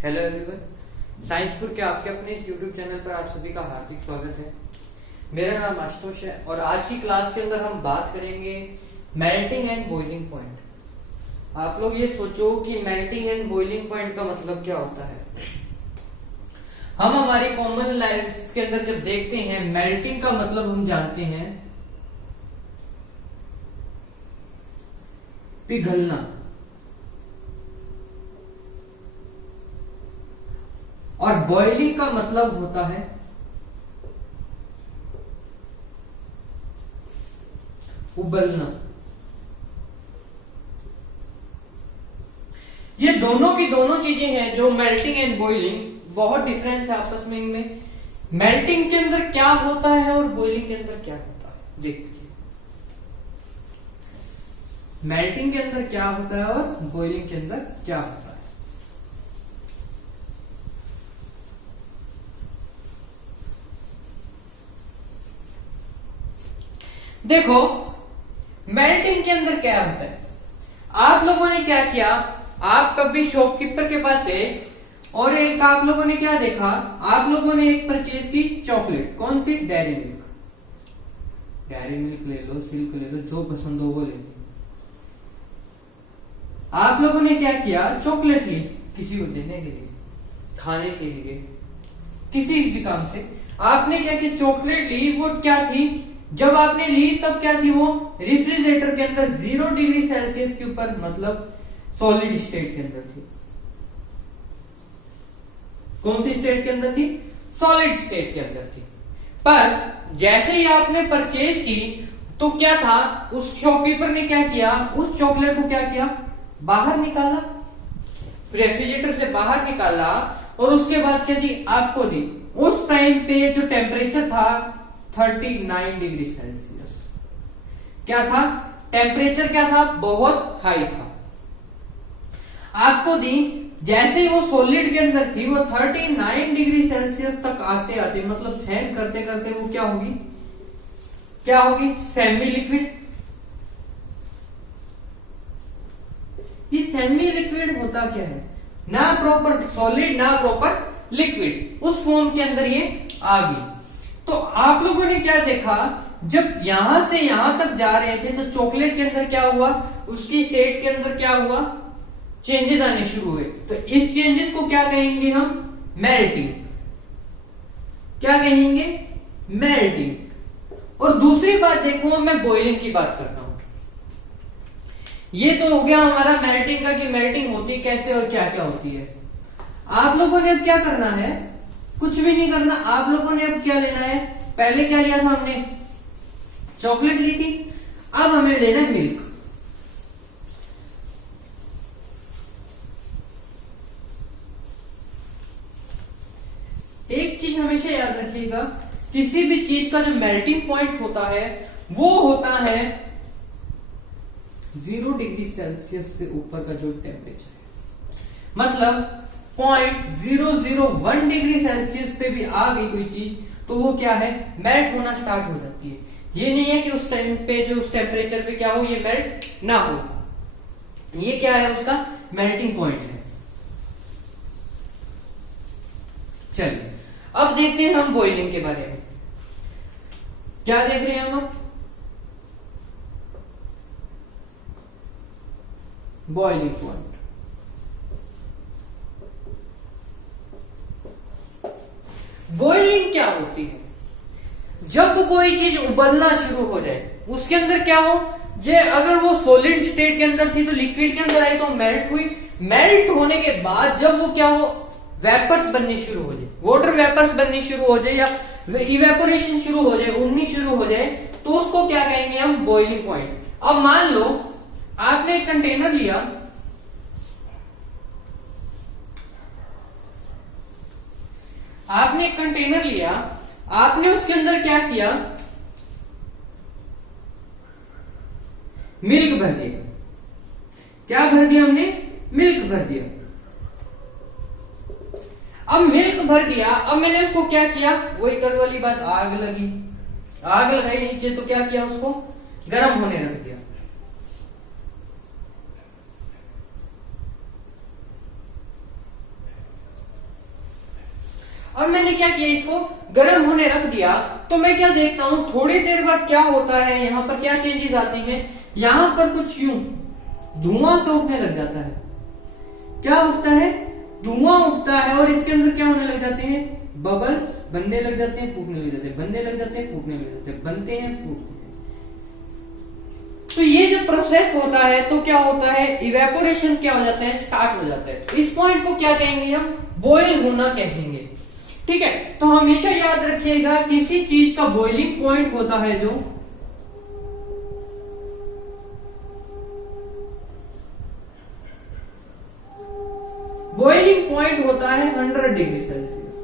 Hello everyone, साइंसपुर के आपके अपने इस यूट्यूब चैनल पर आप सभी का हार्दिक स्वागत है। मेरा नाम आशुतोष है और आज की क्लास के अंदर हम बात करेंगे मेल्टिंग एंड बॉइलिंग पॉइंट। आप लोग ये सोचो कि मेल्टिंग एंड बॉइलिंग पॉइंट का मतलब क्या होता है। हम हमारी कॉमन लाइफ के अंदर जब देखते हैं मेल्टिंग का मतलब हम जानते हैं पिघलना, और बॉइलिंग का मतलब होता है उबलना। ये दोनों की दोनों चीजें हैं जो मेल्टिंग एंड बॉइलिंग, बहुत डिफरेंस है आपस में इनमें। मेल्टिंग के अंदर क्या होता है और बॉइलिंग के अंदर क्या होता है, देखिए मेल्टिंग के अंदर क्या होता है और बॉइलिंग के अंदर क्या होता है। देखो मेल्टिंग के अंदर क्या होता है। आप लोगों ने क्या किया, आप कभी शॉपकीपर के पास गए और एक आप लोगों ने क्या देखा, आप लोगों ने एक परचेज की चॉकलेट, कौन सी, डेयरी मिल्क। डेयरी मिल्क ले लो, सिल्क ले लो, जो पसंद हो वो ले लो। आप लोगों ने क्या किया, चॉकलेट ली किसी को देने के लिए, खाने के लिए, किसी भी काम से। आपने क्या किया, चॉकलेट ली, वो क्या थी, जब आपने ली तब क्या थी, वो रेफ्रिजरेटर के अंदर 0 डिग्री सेल्सियस के ऊपर, मतलब सॉलिड स्टेट के अंदर थी। कौन सी स्टेट के अंदर थी, सॉलिड स्टेट के अंदर थी। पर जैसे ही आपने परचेज की तो क्या था, उस शॉपकीपर ने क्या किया, उस चॉकलेट को क्या किया, बाहर निकाला, रेफ्रिजरेटर से बाहर निकाला और उसके बाद क्या दी, आपको दी। उस टाइम पे जो टेम्परेचर था 39 डिग्री सेल्सियस। क्या था, टेम्परेचर क्या था, बहुत हाई था। आपको दी, जैसे ही वो सॉलिड के अंदर थी वो 39 डिग्री सेल्सियस तक आते आते, मतलब सहन करते करते वो क्या होगी, क्या होगी, सेमी लिक्विड। ये सेमी लिक्विड होता क्या है, ना प्रॉपर सॉलिड ना प्रॉपर लिक्विड, उस फॉर्म के अंदर ये आ गई। तो आप लोगों ने क्या देखा, जब यहां से यहां तक जा रहे थे तो चॉकलेट के अंदर क्या हुआ, उसकी स्टेट के अंदर क्या हुआ, चेंजेस आने शुरू हुए। तो इस चेंजेस को क्या कहेंगे हम, मेल्टिंग। क्या कहेंगे, मेल्टिंग। और दूसरी बात देखो, मैं बॉइलिंग की बात करता हूं। ये तो हो गया हमारा मेल्टिंग का, कि मेल्टिंग होती कैसे और क्या क्या होती है। आप लोगों ने अब क्या करना है, कुछ भी नहीं करना। आप लोगों ने अब क्या लेना है, पहले क्या लिया था हमने, चॉकलेट ली थी, अब हमें लेना है मिल्क। एक चीज हमेशा याद रखिएगा, किसी भी चीज का जो मेल्टिंग पॉइंट होता है वो होता है 0 डिग्री सेल्सियस से ऊपर का जो टेम्परेचर है। मतलब 0.001 डिग्री सेल्सियस पे भी आ गई कोई चीज तो वो क्या है, मेल्ट होना स्टार्ट हो जाती है। ये नहीं है कि उस टाइम पे जो उस टेम्परेचर पे क्या हो, ये मेल्ट ना हो। ये क्या है, उसका मेल्टिंग पॉइंट है। चलिए अब देखते हैं हम बॉइलिंग के बारे में। क्या देख रहे हैं हम, बॉइलिंग पॉइंट। बॉइलिंग क्या होती है, जब कोई चीज उबलना शुरू हो जाए, उसके अंदर क्या हो, जे अगर वो सॉलिड स्टेट के अंदर थी तो लिक्विड के अंदर आई तो मेल्ट हुई। मेल्ट होने के बाद जब वो क्या हो, वेपर्स बननी शुरू हो जाए, वाटर वेपर्स बननी शुरू हो जाए या इवेपोरेशन शुरू हो जाए, उड़नी शुरू हो जाए, तो उसको क्या कहेंगे हम, बॉइलिंग पॉइंट। अब मान लो आपने एक कंटेनर लिया, आपने एक कंटेनर लिया, आपने उसके अंदर क्या किया, मिल्क भर दिया। क्या भर दिया हमने, मिल्क भर दिया। अब मिल्क भर दिया, अब मैंने उसको क्या किया, वही कल वाली बात, आग लगी, आग लगाई नीचे, तो क्या किया, उसको गर्म होने रख दिया। अब मैंने क्या किया, इसको गर्म होने रख दिया। तो मैं क्या देखता हूं, थोड़ी देर बाद क्या होता है, यहाँ पर क्या चेंजेस आती हैं, यहाँ पर कुछ यूं धुआं सा उठने लग जाता है। क्या उठता है, धुआं उठता है, और इसके अंदर क्या होने लग जाते हैं, बबल्स बनने लग जाते हैं, फूटने लग जाते हैं, बनने लग जाते हैं, फूटने लग जाते हैं, बनते हैं, फूटते हैं। तो ये जो प्रोसेस होता है, तो क्या होता है, इवेपोरेशन क्या हो जाता है, स्टार्ट हो जाता है। तो इस पॉइंट को क्या कहेंगे हम, बॉयल होना कहेंगे। ठीक है, तो हमेशा याद रखिएगा किसी चीज का बॉइलिंग पॉइंट होता है जो बॉइलिंग पॉइंट होता है 100 डिग्री सेल्सियस।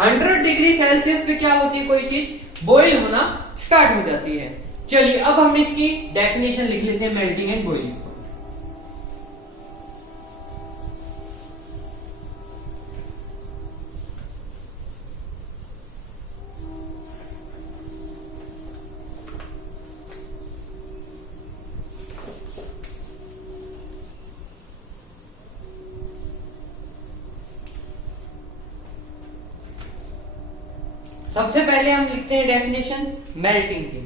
100 डिग्री सेल्सियस पे क्या होती है, कोई चीज बॉइल होना स्टार्ट हो जाती है। चलिए अब हम इसकी डेफिनेशन लिख लेते हैं, मेल्टिंग एंड बॉइलिंग। सबसे पहले हम लिखते हैं डेफिनेशन मेल्टिंग की।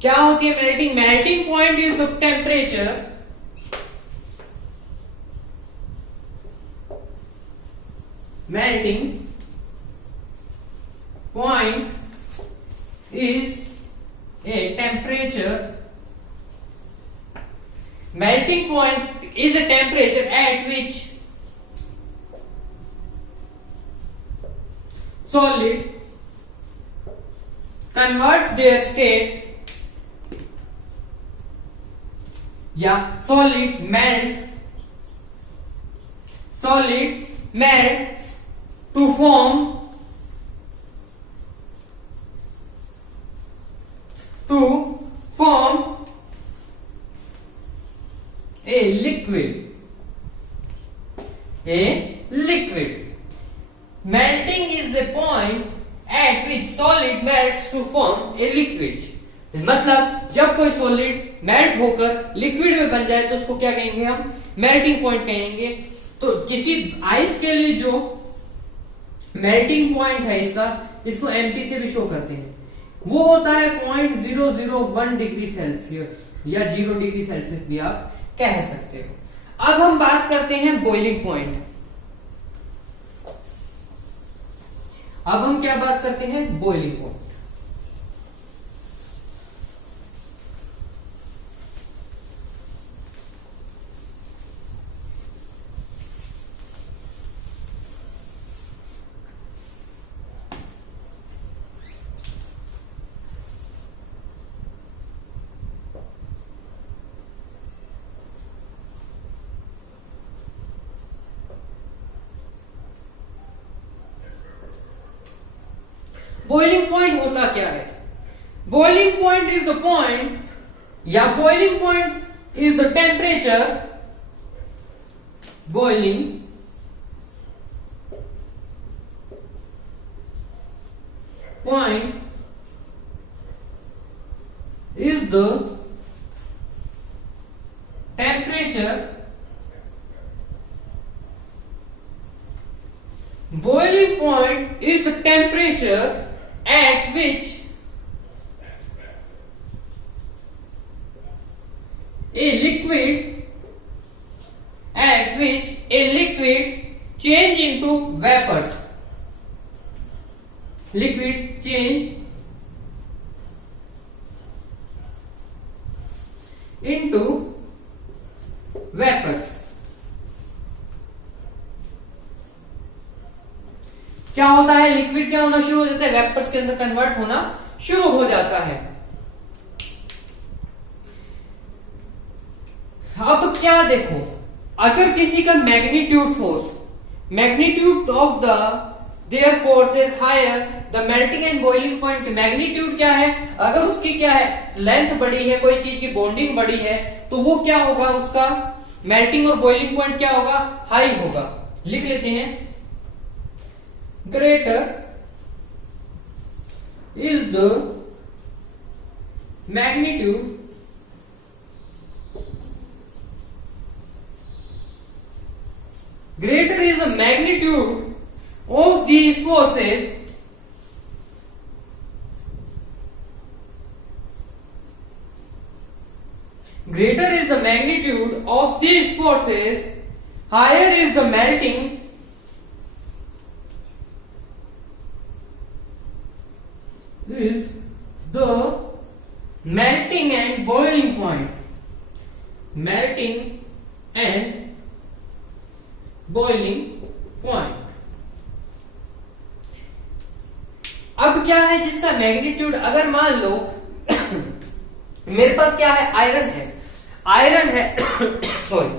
क्या होती है melting, melting point is the temperature melting point is a temperature, melting point is a temperature at which solid convert their state, या solid melts to form a liquid. Melting is the point at which solid melts to form a liquid. मतलब जब कोई solid melt होकर liquid में बन जाए तो उसको क्या कहेंगे हम, मेल्टिंग पॉइंट कहेंगे। तो किसी आइस के लिए जो मेल्टिंग पॉइंट है इसको एमपी से भी शो करते हैं, वो होता है 0.001 डिग्री सेल्सियस या 0 डिग्री सेल्सियस भी आप कह सकते हो। अब हम बात करते हैं बॉइलिंग पॉइंट। अब हम क्या बात करते हैं, बॉइलिंग पॉइंट। बॉइलिंग पॉइंट होता क्या है, boiling point is the point या boiling point is the temperature, boiling point is the temperature, boiling point is the temperature at which a liquid change into vapors, liquid change into vapors। क्या होता है, liquid क्या होना शुरू हो जाता है, वेपर्स के अंदर कन्वर्ट होना शुरू हो जाता है। अब क्या देखो, अगर किसी का magnitude of their force is higher, the melting and boiling point magnitude क्या है, अगर उसकी क्या है लेंथ बड़ी है, कोई चीज की बॉन्डिंग बड़ी है, तो वो क्या होगा, उसका मेल्टिंग और बॉइलिंग पॉइंट क्या होगा, हाई होगा। लिख लेते हैं, greater is the magnitude greater is the magnitude of these forces greater is the magnitude of these forces, higher is the melting and boiling point. Melting and boiling point. अब क्या है जिसका मैग्नीट्यूड, अगर मान लो मेरे पास क्या है, आयरन है सॉरी,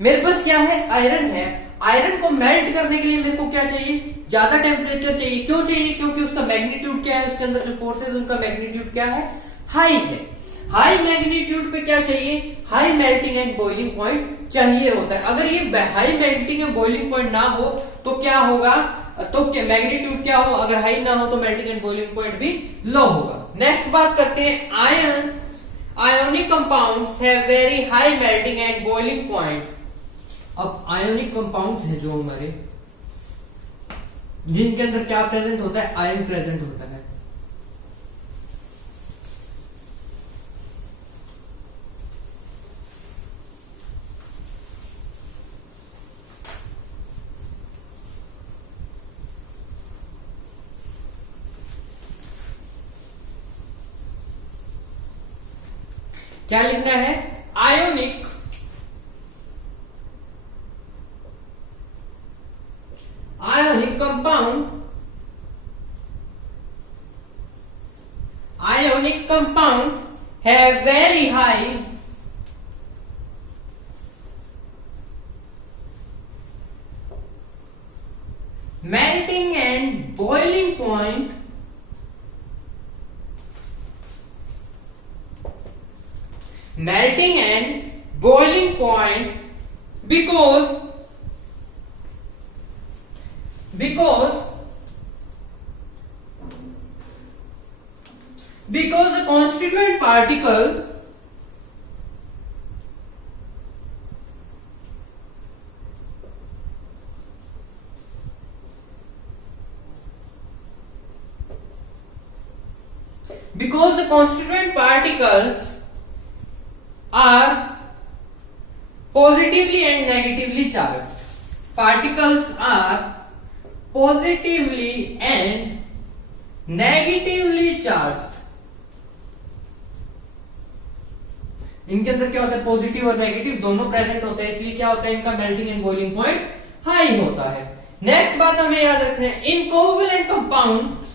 मेरे पास क्या है, आयरन को मेल्ट करने के लिए मेरे को क्या चाहिए, ज्यादा टेम्परेचर चाहिए। क्यों चाहिए? क्योंकि उसका मैग्नीट्यूड क्या है, उसके अंदर जो फोर्सेस उनका मैग्नीट्यूड क्या है, हाई है। हाई मैग्नीट्यूड पे क्या चाहिए, high melting and boiling point चाहिए होता है। अगर ये high melting and boiling point ना हो तो क्या होगा, तो मैग्नीट्यूड क्या हो, अगर हाई ना हो तो मेल्टिंग एंड बॉइलिंग पॉइंट भी लो होगा। नेक्स्ट बात करते हैं ionic compounds have very high melting and boiling point. अब आयोनिक कंपाउंड्स है जो हमारे, जिनके अंदर क्या प्रेजेंट होता है, आयन प्रेजेंट होता है। क्या लिखना है, ionic compound have very high melting and boiling point because the constituent particle particles are positively and negatively charged. Particles are positively and negatively charged. इनके अंदर क्या होता है, पॉजिटिव और नेगेटिव दोनों प्रेजेंट होते हैं, इसलिए क्या होता है, इनका melting and boiling point high होता है। नेक्स्ट बात हमें याद रखना है, इनकोवेलेंट compounds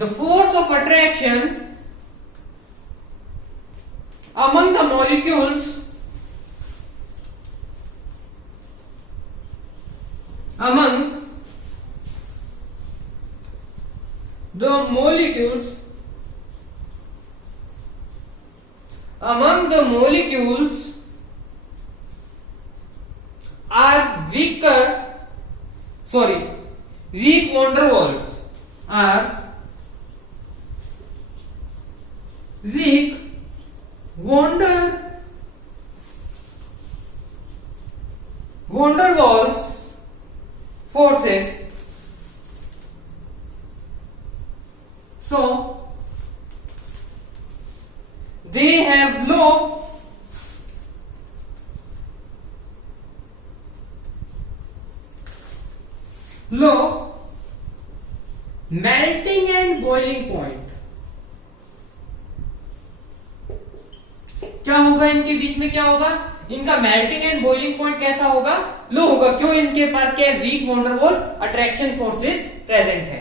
the force of attraction among the molecules are weak van der Waals van der Waals forces. So they have low melting and boiling point. क्या होगा, इनके बीच में क्या होगा, इनका मेल्टिंग एंड बॉइलिंग पॉइंट कैसा होगा, लो होगा। क्यों? इनके पास क्या है, weak van der Waals attraction forces present है।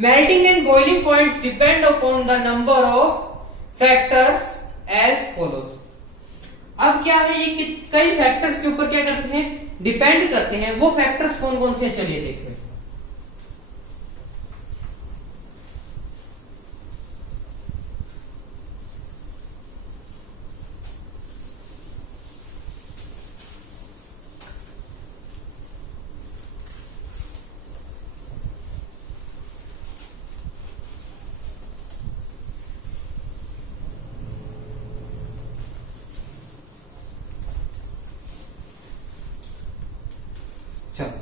Melting and boiling points depend upon the number of factors as follows. अब क्या है, ये कई फैक्टर्स के ऊपर क्या करते हैं, डिपेंड करते हैं। वो फैक्टर्स कौन कौन से, चलिए देखें। चलो,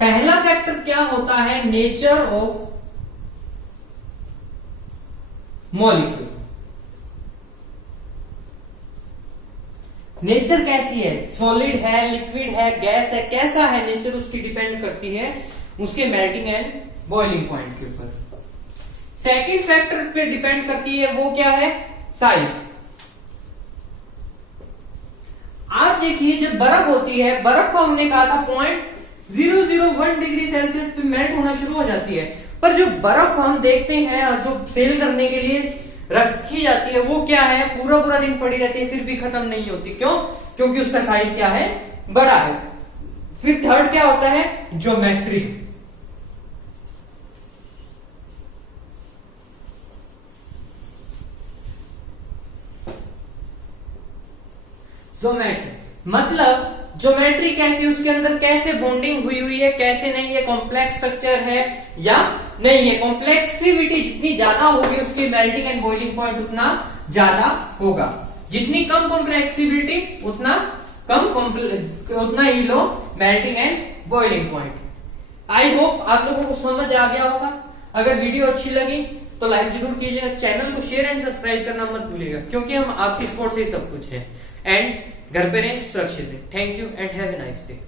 पहला फैक्टर क्या होता है, नेचर ऑफ मॉलिक्यूल। नेचर कैसी है, सॉलिड है, लिक्विड है, गैस है, कैसा है नेचर, उसकी डिपेंड करती है उसके मेल्टिंग एंड बॉइलिंग पॉइंट के ऊपर। सेकंड फैक्टर पे डिपेंड करती है, वो क्या है, साइज। आप देखिए, जब बर्फ होती है, बर्फ को हमने कहा था 0.001 डिग्री सेल्सियस पे मेल्ट होना शुरू हो जाती है, पर जो बर्फ हम देखते हैं और जो सेल करने के लिए रखी जाती है, वो क्या है, पूरा पूरा दिन पड़ी रहती है, फिर भी खत्म नहीं होती। क्यों? क्योंकि उसका साइज क्या है, बड़ा है। फिर थर्ड क्या होता है, ज्योमेट्री। ज्योमेट्री मतलब ज्योमेट्री कैसी, उसके अंदर कैसे बॉन्डिंग हुई है, कैसे नहीं है, कॉम्प्लेक्स स्ट्रक्चर है या नहीं है। कॉम्प्लेक्सिविटी जितनी ज्यादा होगी, उसकी मेल्टिंग एंड बॉइलिंग पॉइंट उतना ज्यादा होगा। जितनी कम कॉम्प्लेक्सिबिलिटी उतना उतना ही low melting and boiling point. I hope आप लोगों को समझ आ गया होगा। अगर वीडियो अच्छी लगी तो लाइक जरूर कीजिएगा, चैनल को शेयर एंड सब्सक्राइब करना मत भूलिएगा, क्योंकि हम आपकी सपोर्ट से ही सब कुछ है। एंड घर पे रहें, सुरक्षित रहें। Thank you and have a nice day.